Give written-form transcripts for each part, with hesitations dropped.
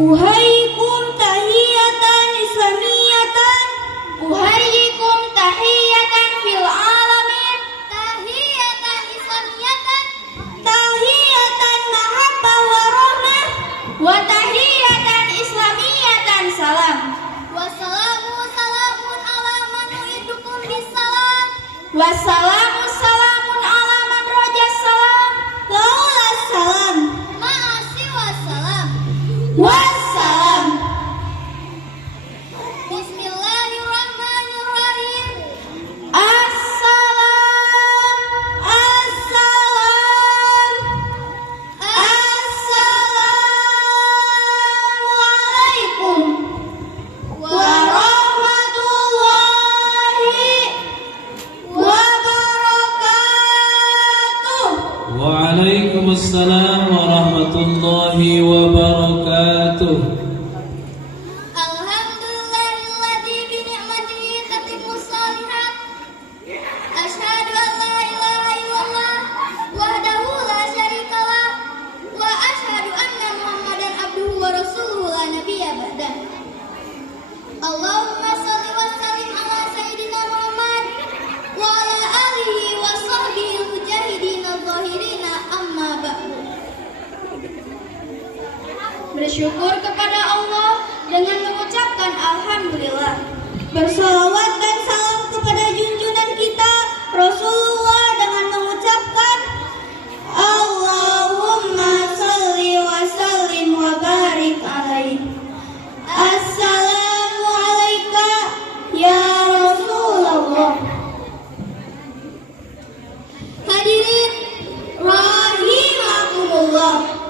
Uhayyikum tahiyatan islamiyatan. Uhayyikum tahiyatan fil alamin. Tahiyatan islamiyatan. Tahiyatan mahabbah wa rahmah. Wa tahiyatan islamiyatan salam. Wassalamu salamun ala man yu'idukum bisalam. Wassalamu salamun ala man rajas salam. Laulas salam. Ma'asi wassalam. Wassalam. Bismillahirrahmanirrahim. Assalam. Assalam. Assalamualaikum warahmatullahi wabarakatuh. Waalaikumsalam warahmatullahi wabarakatuh. Alhamdulillahilladzi bi ni'matihi tatimmus shalihat. Asyhadu an la ilaha illallah wahdahu la syarikalah wa asyhadu anna Muhammadan abduhu wa rasuluhu la nabiyya ba'dah. Allahumma shalli wa sallim ala sayyidina Muhammad wa ala alihi wa sahbihi mujahidin adh-dhahirina amma ba'du. Bersyukur kepada Allah dengan mengucapkan alhamdulillah. Bersalawat dan salam kepada junjungan kita Rasulullah dengan mengucapkan Allahumma shalli wa sallim wa barik alaihi. Assalamu alayka ya Rasulullah. Hadirin rahimakumullah.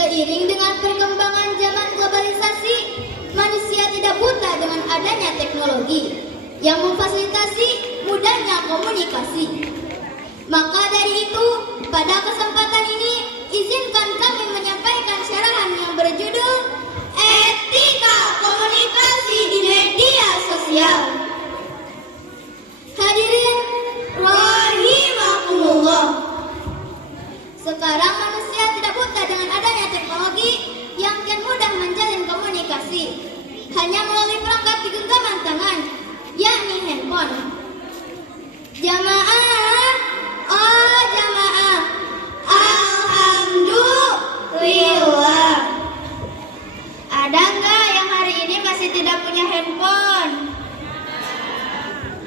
Seiring dengan perkembangan zaman globalisasi, manusia tidak buta dengan adanya teknologi yang memfasilitasi mudahnya komunikasi. Maka dari itu, pada kesempatan ini, izinkan kami menyampaikan syarahan yang berjudul Etika Komunikasi di Media Sosial. Hadirin rahimakumullah. Sekarang manusia tidak buta dengan adanya teknologi yang kian mudah menjalin komunikasi hanya melalui perangkat di genggaman tangan, yakni handphone. Jamaah, oh jamaah, alhamdulillah. Ada nggak yang hari ini masih tidak punya handphone?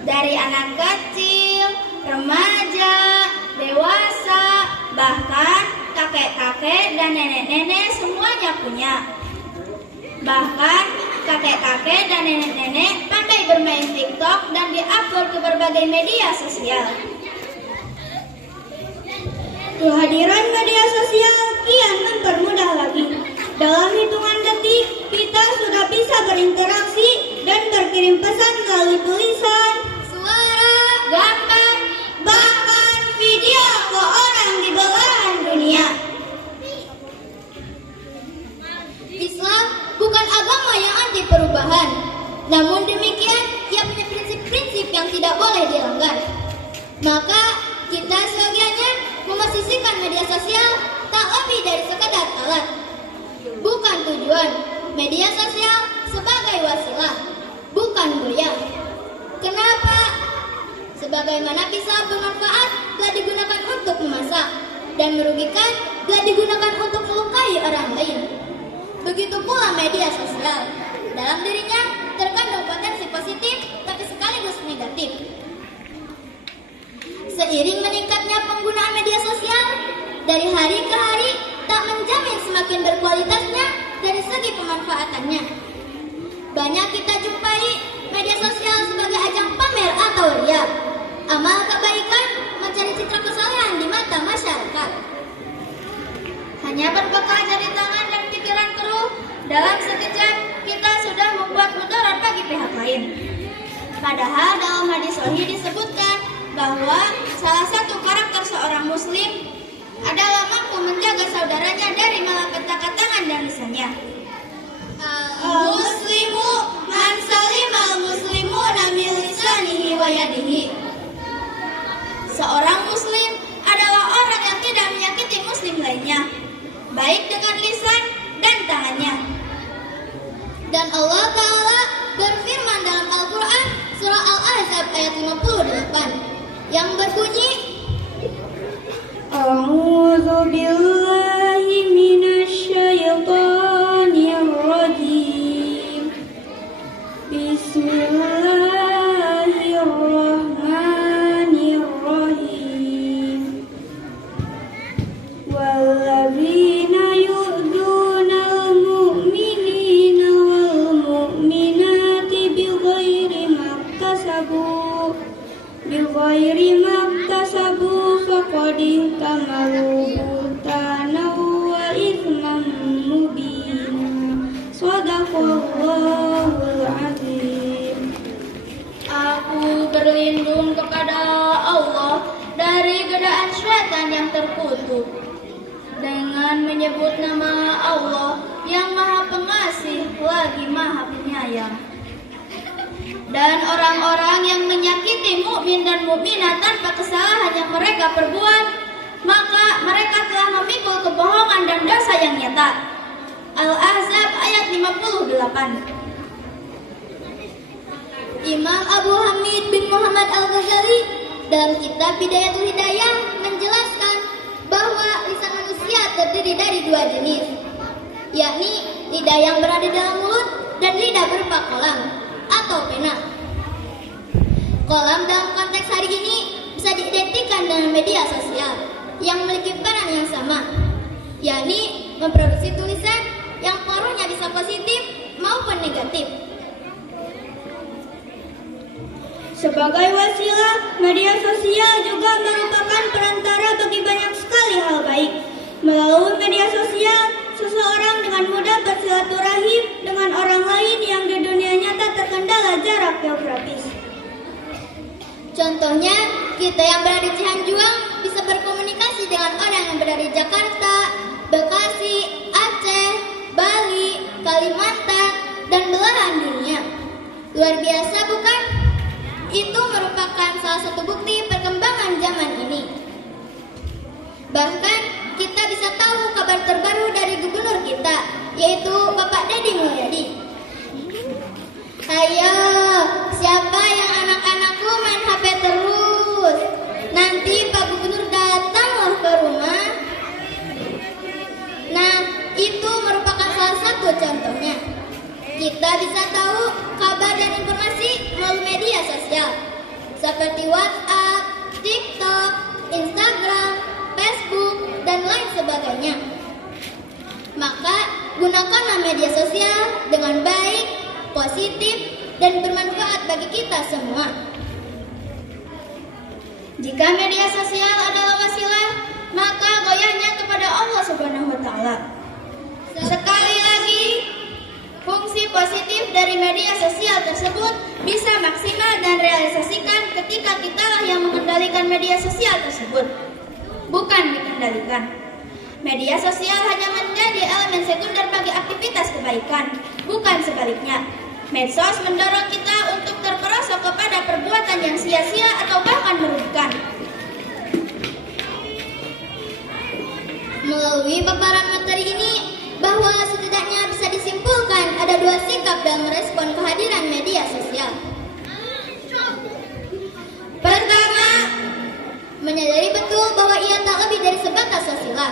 Dari anak kecil, remaja, dewasa, bahkan kakek-kakek dan nenek-nenek semuanya punya. Bahkan kakek-kakek dan nenek-nenek pandai bermain TikTok dan diupload ke berbagai media sosial. Kehadiran media sosial kian mempermudah lagi. Dalam hitungan detik, kita sudah bisa berinteraksi dan berkirim pesan melalui tulisan, suara, gambar, bahkan video ke orang di belahan dunia. Islam bukan agama yang anti perubahan. Namun demikian, ia punya prinsip-prinsip yang tidak boleh dilanggar. Maka, kita sebagiannya memposisikan media sosial tak lebih dari sekadar alat, bukan tujuan. Media sosial sebagai wasilah, bukan goyang. Kenapa? Sebagaimana pisau bermanfaat bila digunakan untuk memasak dan merugikan bila digunakan untuk melukai orang lain. Begitu pula media sosial. Dalam dirinya terkandung potensi positif tapi sekaligus negatif. Seiring meningkatnya penggunaan media sosial, dari hari ke hari tak menjamin semakin berkualitasnya dari segi pemanfaatannya. Banyak kita jumpai media sosial sebagai ajang pamer atau riya, amal kebaikan, mencari citra kesolehan di mata masyarakat. Hanya berbekal jari tangan dan pikiran keruh, dalam sekejap kita sudah membuat mudarat bagi pihak lain. Padahal dalam hadis sahih disebutkan bahwa salah satu karakter seorang muslim adalah mampu menjaga saudaranya dari malapetaka tangan dan lisannya. Al-muslimu man salimal muslimuna min lisanihi wa yadihi. Seorang muslim adalah orang yang tidak menyakiti muslim lainnya, baik dengan lisan dan tangannya. Dan Allah Ta'ala berfirman dalam Al-Quran surah Al-Ahzab ayat 58 yang berbunyi, A'udzu billahi minasyaitonir rajim. Bismillahirrahmanirrahim. Walladzina yu'dzunal mu'minina wal mu'minati bighairi maktasabu faqad ihtamalu buhtanan wa itsman mubina. Shadaqallahul azim. Aku berlindung kepada Allah dari godaan syaitan yang terkutuk dengan menyebut nama Allah yang Maha Pengasih lagi Maha Penyayang. Dan orang-orang yang menyakiti mukmin dan mukminah tanpa kesalahan yang mereka perbuat, maka mereka telah memikul kebohongan dan dosa yang nyata. Al-Ahzab ayat 58. Imam Abu Hamid bin Muhammad Al-Ghazali dalam kitab Bidayatul Hidayah menjelaskan bahwa lisan manusia terdiri dari dua jenis, yakni lidah yang berada dalam mulut dan lidah berupa kolam atau pena. Kolam dalam konteks hari ini bisa diidentikan dengan media sosial yang memiliki peran yang sama, yakni memproduksi tulisan yang pengaruhnya bisa positif maupun negatif. Sebagai wasilah, media sosial juga merupakan perantara bagi banyak sekali hal baik. Melalui media sosial, seseorang dengan mudah bersilaturahim dengan orang lain yang di dunia nyata terkendala jarak geografis. Contohnya, kita yang berada di Cianjuang bisa berkomunikasi dengan orang yang berada di Jakarta, Bekasi, Aceh, Bali, Kalimantan, dan belahan dunia. Luar biasa bukan? Itu merupakan salah satu bukti perkembangan zaman ini. Bahkan kita bisa tahu kabar terbaru dari gubernur kita, yaitu Bapak Deddy Mulyadi. Ayo, siapa yang anak-anakku main HP terus? Nanti Pak Gubernur datang loh ke rumah. Nah, itu merupakan salah satu contohnya. Kita bisa tahu kabar dan informasi melalui media sosial seperti WhatsApp, TikTok, Instagram, Facebook, dan lain sebagainya. Maka gunakanlah media sosial dengan baik, positif, dan bermanfaat bagi kita semua. Jika media sosial adalah wasilah, maka goyahnya kepada Allah Subhanahu wa Ta'ala. Sekali lagi, fungsi positif dari media sosial tersebut bisa maksimal dan realisasikan ketika kitalah yang mengendalikan media sosial tersebut, bukan dikendalikan. Media sosial hanya menjadi elemen sekunder bagi aktivitas kebaikan, bukan sebaliknya. Medsos mendorong kita untuk terperosok kepada perbuatan yang sia-sia atau bahkan merugikan. Melalui paparan materi ini, bahwa setidaknya bisa disimpulkan ada dua sikap dalam merespon kehadiran media sosial. Pertama, menyadari betul bahwa ia tak lebih dari sebatas wasilah,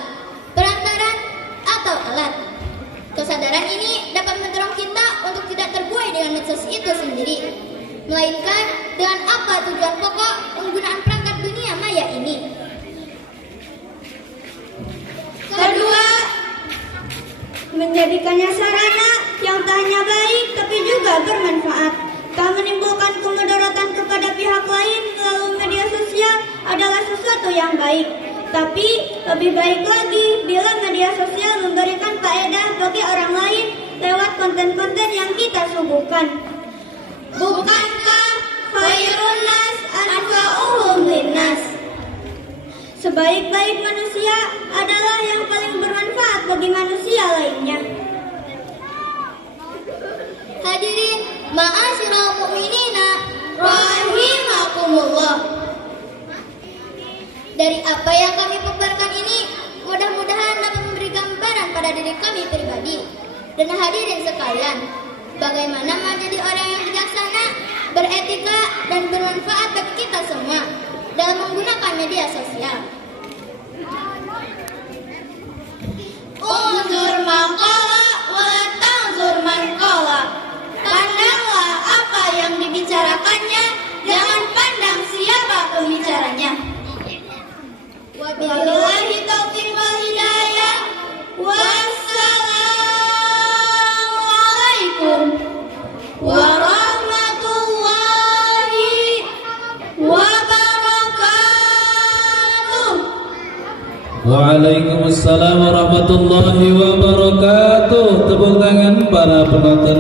perantaraan, atau alat. Kesadaran ini dapat mendorong kita untuk tidak terbuai dengan medsos itu sendiri, melainkan dengan apa tujuan pokok penggunaan perangkat dunia maya ini. Kedua, menjadikannya sarana yang tak hanya baik tapi juga bermanfaat, tak menimbulkan kemudaratan kepada pihak lain melalui media sosial adalah sesuatu yang baik. Tapi lebih baik lagi bila media sosial memberikan faedah bagi orang lain lewat konten-konten yang kita suguhkan. bukankah khairun nas anfa'uhum linnas? Sebaik-baik manusia adalah yang paling bermanfaat bagi manusia lainnya. Hadirin ma'asyiral mu'minina rahimakumullah. Dari apa yang kami paparkan ini, mudah-mudahan dapat memberi gambaran pada diri diri kami pribadi. Dan hadirin sekalian, bagaimana menjadi orang yang bijaksana, beretika, dan bermanfaat bagi kita semua dalam menggunakan media sosial. Unzur maqala wa tanzur man qala. Pandanglah apa yang dibicarakannya, jangan pandang siapa pembicaranya. Wabillahi taufiq wal hidayah. Wassalamualaikum warahmatullahi wabarakatuh. Waalaikumsalam warahmatullahi wabarakatuh. Tepuk tangan para penonton.